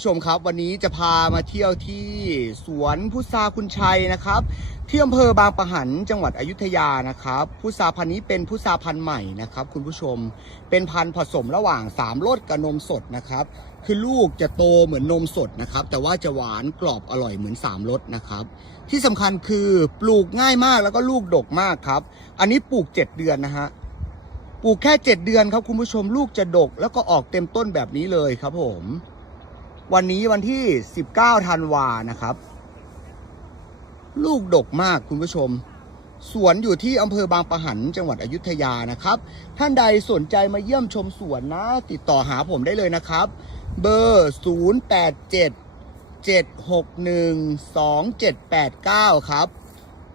ผู้ชมครับวันนี้จะพามาเที่ยวที่สวนพุทราคุณชัยนะครับที่อำเภอบางปะหันจังหวัดอยุธยานะครับพุทราพันธุ์นี้เป็นพุทราพันธุ์ใหม่นะครับ คุณผู้ชมเป็นพันธุ์ผสมระหว่างสามรสกับนมสดนะครับ คือลูกจะโตเหมือนนมสดนะครับ แต่ว่าจะหวานกรอบอร่อยเหมือนสามรสนะครับ ที่สำคัญคือปลูกง่ายมากแล้วก็ลูกดกมากครับ อันนี้ปลูก7เดือนนะฮะปลูกแค่7เดือนครับคุณผู้ชมลูกจะดก แล้วก็ออกเต็มต้นแบบนี้เลยครับผม วันนี้วันที่ 19ธันวานะครับ ลูกดกมากคุณผู้ชม สวนอยู่ที่อำเภอบางปะหันจังหวัดอยุธยานะครับ ท่านใดสนใจมาเยี่ยมชมสวนนะ ติดต่อหาผมได้เลยนะครับ เบอร์ 087 761 2789 ครับ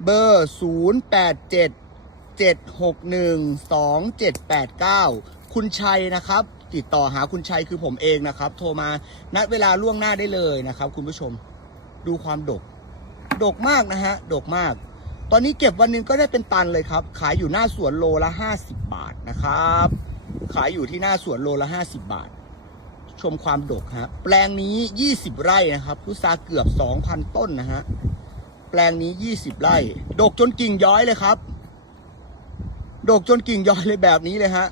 เบอร์ 087 761 2789 คุณชัยนะครับ ติดต่อหาคุณชัยคือผมเองนะครับ โทรมานัดเวลาล่วงหน้าได้เลยนะครับ คุณผู้ชมดูความดก ดกมากนะฮะ ดกมาก ตอนนี้เก็บวันหนึงก็ได้เป็นตันเลยครับ ขายอยู่หน้าสวนโลละ 50 บาทนะครับ ขายอยู่ที่หน้าสวนโลละ 50 บาท ชมความดกฮะ แปลงนี้ 20 ไร่นะครับพุทราเกือบ 2,000 ต้นนะฮะ แปลงนี้ 20 ไร่ ดกจนกิ่งย้อยเลยครับ ดกจนกิ่งย้อยเลยแบบนี้เลยฮะ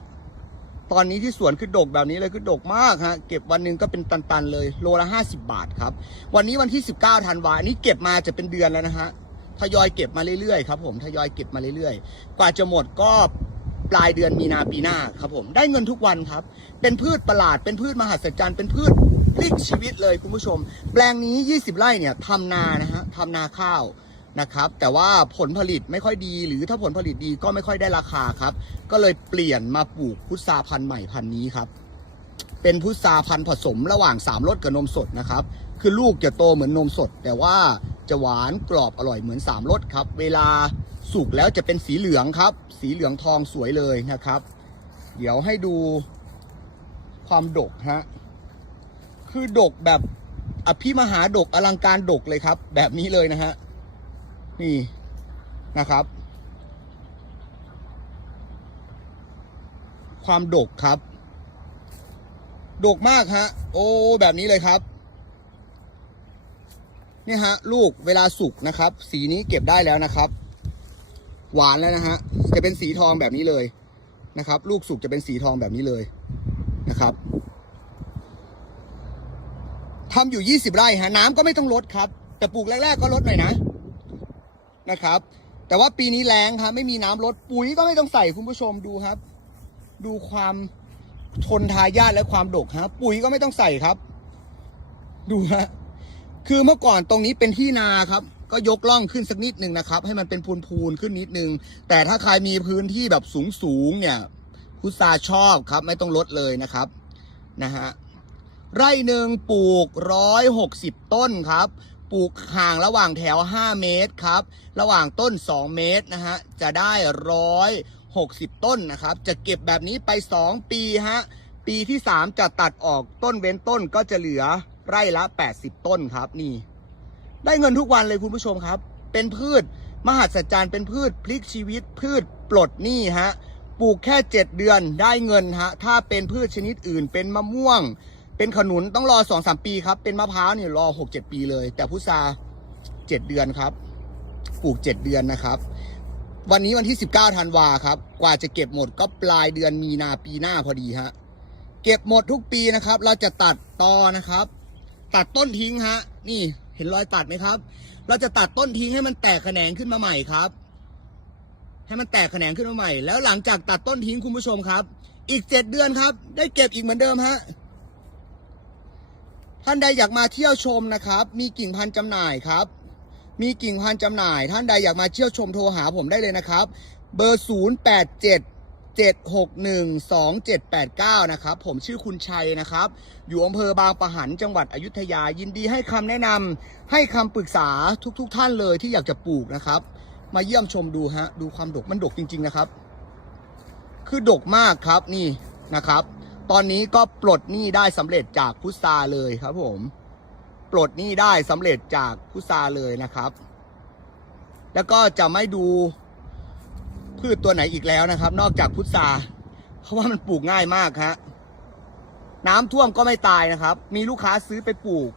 ตอนนี้ที่สวนคือดกแบบนี้เลยคือดกมากฮะเก็บวันหนึ่งก็เป็นตันๆเลยโลละ 50 บาทครับ วันนี้วันที่ 19ธันวาอันนี้เก็บมาจะเป็นเดือนแล้วนะฮะทยอยเก็บมาเรื่อยๆครับผมทยอยเก็บมาเรื่อยๆ กว่าจะหมดก็ปลายเดือนมีนาปีหน้าครับผมได้เงินทุกวันครับ เป็นพืชประหลาดเป็นพืชมหัศจรรย์เป็นพืชพลิกชีวิตเลยคุณผู้ชม แปลงนี้ 20 ไร่เนี่ยทำนานะฮะทำนาข้าว นะครับ แต่ว่าผลผลิตไม่ค่อยดี หรือถ้าผลผลิตดีก็ไม่ค่อยได้ราคาครับ ก็เลยเปลี่ยนมาปลูกพุทราพันธุ์ใหม่พันธุ์นี้ครับ เป็นพุทราพันธุ์ผสมระหว่างสามรสกับนมสดนะครับ คือลูกจะโตเหมือนนมสด แต่ว่าจะหวานกรอบอร่อยเหมือนสามรสครับ เวลาสุกแล้วจะเป็นสีเหลืองครับ สีเหลืองทองสวยเลยนะครับ เดี๋ยวให้ดูความดกฮะ คือดกแบบอภิมหาดกอลังการดกเลยครับ แบบนี้เลยนะฮะ นี่นะครับ ความดกครับ ดกมากฮะ โอ้แบบนี้เลยครับ นี่ฮะ ลูกเวลาสุกนะครับ สีนี้เก็บได้แล้วนะครับ หวานแล้วนะฮะ จะเป็นสีทองแบบนี้เลยนะครับ ลูกสุกจะเป็นสีทองแบบนี้เลยนะครับทำอยู่ 20 ไร่ฮะ น้ำก็ไม่ต้องลดครับ แต่ปลูกแรก ๆ ก็ลดหน่อยนะ นะครับ แต่ว่าปีนี้แรงครับไม่มีน้ำลดปุ๋ยก็ไม่ต้องใส่คุณผู้ชมดูครับ ดูความทนทายาทและความดกฮะปุ๋ยก็ไม่ต้องใส่ครับ ดูฮะคือเมื่อก่อนตรงนี้เป็นที่นาครับ ก็ยกล่องขึ้นสักนิดหนึ่งนะครับ ให้มันเป็นพูนๆขึ้นนิดนึง แต่ถ้าใครมีพื้นที่แบบสูงๆเนี่ยพุทราชอบครับ ไม่ต้องลดเลยนะครับนะฮะไร่หนึ่งปลูกร้อยหกสิบต้นครับ ปลูกห่างระหว่างแถว 5 เมตรครับ ระหว่างต้น 2 เมตรนะฮะ จะได้ร้อยหกสิบต้นนะครับ จะเก็บแบบนี้ไป 2 ปีฮะ ปีที่ 3 จะตัดออกต้นเว้นต้นก็จะเหลือไร่ละ 80 ต้นครับนี่ ได้เงินทุกวันเลยคุณผู้ชมครับ เป็นพืช มหัศจรรย์เป็นพืชพลิกชีวิต พืชปลดหนี้ฮะ ปลูกแค่ 7 เดือนได้เงินฮะ ถ้าเป็นพืชชนิดอื่นเป็นมะม่วง เป็นขนุนต้องรอ2-3ปีครับ เป็นมะพร้าวเนี่ยรอ6-7ปีเลย แต่พุทรา7เดือนครับ ปลูก7เดือนนะครับ วันนี้วันที่19ธันวาครับ กว่าจะเก็บหมดก็ปลายเดือนมีนาปีหน้าพอดีฮะ เก็บหมดทุกปีนะครับ เราจะตัดตอนะครับ ตัดต้นทิ้งฮะ นี่เห็นรอยตัดไหมครับ เราจะตัดต้นทิ้งให้มันแตกแขนงขึ้นมาใหม่ครับ ให้มันแตกแขนงขึ้นมาใหม่ แล้วหลังจากตัดต้นทิ้งคุณผู้ชมครับ อีกเจ็ดเดือนครับ ได้เก็บอีกเหมือนเดิมฮะ ท่านใดอยากมาเที่ยวชมนะครับ มีกิ่งพันธุ์จำหน่ายครับ มีกิ่งพันธุ์จำหน่าย ท่านใดอยากมาเที่ยวชมโทรหาผมได้เลยนะครับ เบอร์ 0 8 7 7 6 1 2 7 8 9 นะครับ ผมชื่อคุณชัยนะครับ อยู่อำเภอบางปะหันจังหวัดอยุธยา ยินดีให้คำแนะนำให้คำปรึกษาทุกๆทท่านเลยที่อยากจะปลูกนะครับ มาเยี่ยมชมดูฮะ ดูความดกมันดกจริง ๆ นะครับ คือดกมากครับนี่นะครับ ตอนนี้ก็ปลดหนี้ได้สำเร็จจากพุทราเลยครับผม ปลดหนี้ได้สำเร็จจากพุทราเลยนะครับ แล้วก็จะไม่ดูพืชตัวไหนอีกแล้วนะครับ นอกจากพุทราเพราะว่ามันปลูกง่ายมากฮะน้ำท่วมก็ไม่ตายนะครับ มีลูกค้าซื้อไปปลูก